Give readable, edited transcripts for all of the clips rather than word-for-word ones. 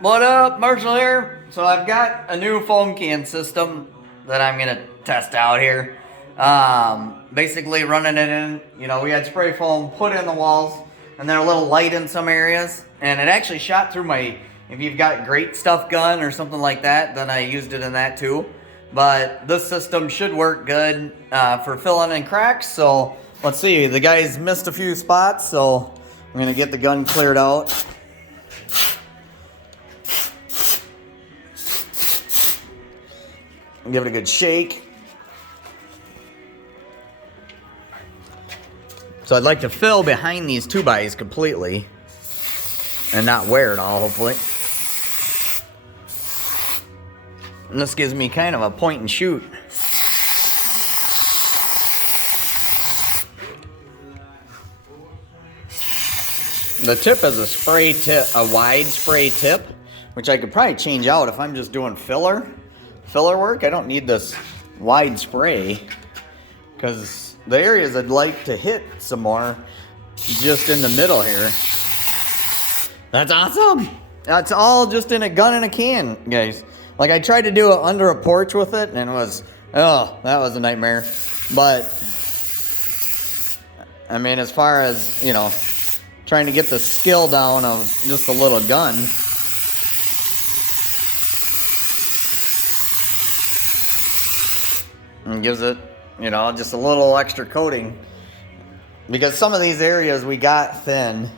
What up, Marshall here. So I've got a new foam can system that I'm gonna test out here. Basically running it in, we had spray foam put in the walls and then a little light in some areas. And it actually shot through if you've got great stuff gun or something like that, then I used it in that too. But this system should work good for filling in cracks. So let's see, the guys missed a few spots, so I'm gonna get the gun cleared out. Give it a good shake. So I'd like to fill behind these 2x completely and not wear it all, hopefully. And this gives me kind of a point and shoot. The tip is a spray tip, a wide spray tip, which I could probably change out if I'm just doing filler work. I don't need this wide spray because the areas I'd like to hit some more just in the middle here. That's awesome. That's all just in a gun and a can, guys. Like I tried to do it under a porch with it and that was a nightmare. But I mean, as far as, trying to get the skill down of just a little gun, and gives it, just a little extra coating. Because some of these areas we got thin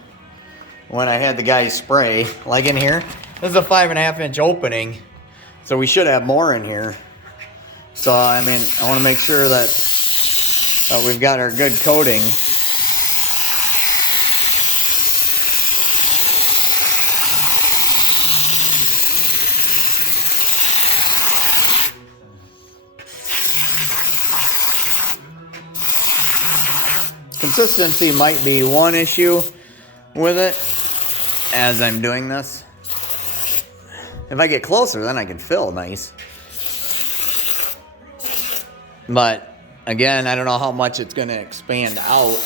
when I had the guys spray. Like in here, this is a 5.5 inch opening, so we should have more in here. So, I mean, I want to make sure that we've got our good coating. Consistency might be one issue with it as I'm doing this. If I get closer, then I can fill nice. But again, I don't know how much it's going to expand out.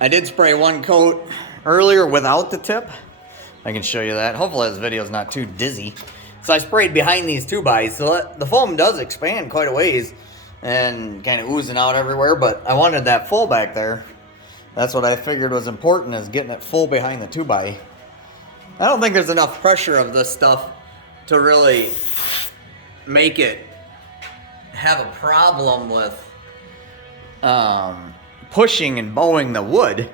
I did spray one coat earlier without the tip. I can show you that. Hopefully this video is not too dizzy. So I sprayed behind these 2x, so the foam does expand quite a ways and kind of oozing out everywhere, but I wanted that full back there. That's what I figured was important, is getting it full behind the 2x. I don't think there's enough pressure of this stuff to really make it have a problem with pushing and bowing the wood.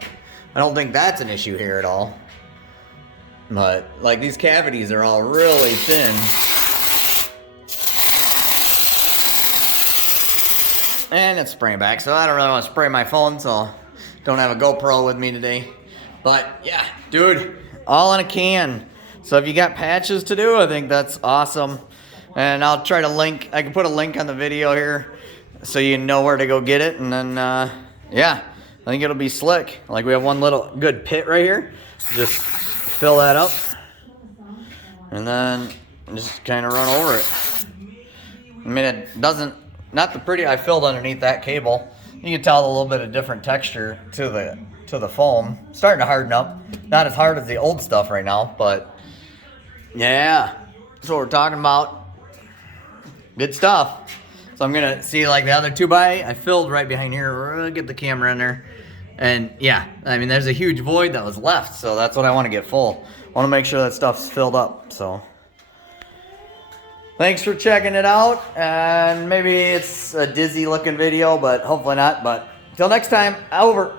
I don't think that's an issue here at all. But like these cavities are all really thin. And it's spraying back, so I don't really want to spray my phone, so don't have a GoPro with me today. But yeah, dude, all in a can. So if you got patches to do, I think that's awesome. And I'll try to I can put a link on the video here so you know where to go get it. And then, yeah, I think it'll be slick. Like we have one little good pit right here. Just fill that up. And then just kind of run over it. I mean, it doesn't, not the pretty I filled underneath that cable. You can tell a little bit of different texture to the foam. It's starting to harden up. Not as hard as the old stuff right now, but yeah, that's what we're talking about. Good stuff. So I'm gonna see like the other 2x I filled right behind here. Get the camera in there. And yeah, I mean, there's a huge void that was left, so that's what I want to get full. I want to make sure that stuff's filled up, so. Thanks for checking it out, and maybe it's a dizzy looking video, but hopefully not. But until next time, over.